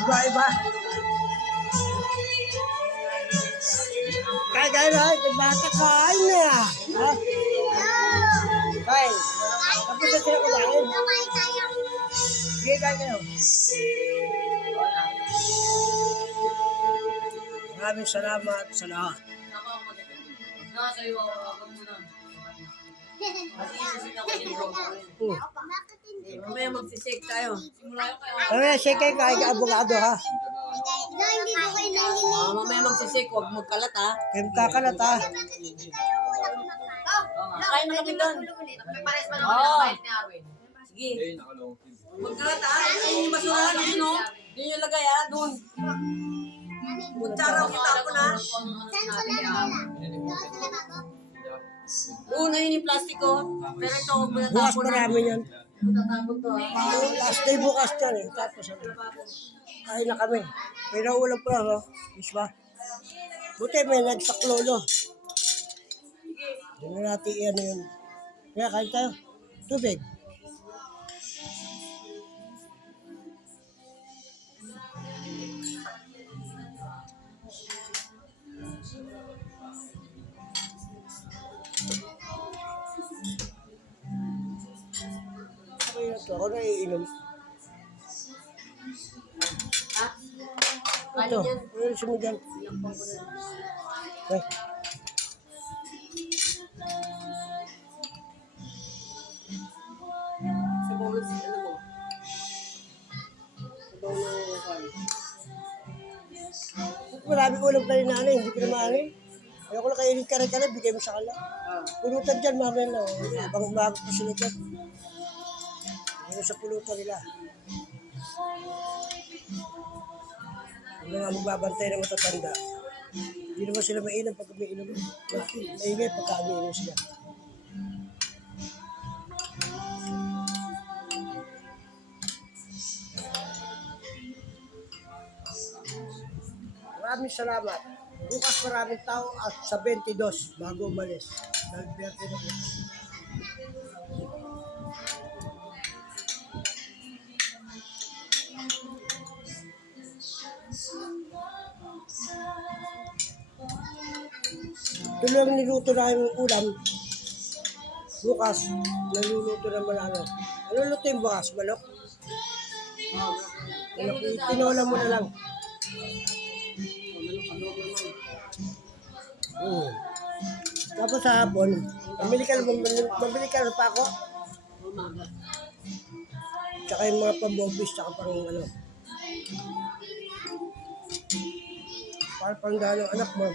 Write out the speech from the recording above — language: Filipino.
Iba-iba. Kaya na, bata kain na. Ha? Kain. Tapos na sila kumain. Sige, kain kayo. Maraming salamat sa lahat. Mamaya magsishake tayo. Mamaya shake kayo kahit abogado ha. Mamaya magsishake, huwag magkalat ha. Kaya kakalat ha. Kain na kami doon. Oo. Sige. Magkalat ha. Yung basurahan ng no. Yun yung lagay ha. Doon. Kutsara kita ako na. Doon na yun yung plastiko. Pero ito, Bukas matatapon na. marami yan. Matatapon to ha. Last day bukas yan eh. Tapos ano. Kain na kami. May nauulam pa no? Isba. Buti may nagsaklolo. Hindi na natin iyan yun. Kaya kain tayo. Tubig. Okay na to. Ako na iinom. Ha? Ito. Kanin yan. Ano sumigyan? Ay. Sa bawal sa ano mo. Maraming ulam pa rin na ano, hindi ko na maanin. Ayoko lang kainin kare-kare, bigay mo sa kala. Pulutan dyan, mamaya na. Habang umaga pa sila dyan. Ano sa pulutan nila. Ano nga magbabantay ng matatanda. Hindi naman sila mainam pag umiinom. Maingay pagka umiinom sila. Maraming salamat. Bukas maraming tao at sa 22 bago umalis. Nag-birthday na po. Ito lang niluto na yung ulam. Bukas, naluluto na malalo. Ano luto yung bukas? Manok? Manok, tinola mo na lang. Tapos sa hapon, mamili ka pa ako. Tsaka yung mga pambobis, tsaka pang ano. Para pang gano anak mo.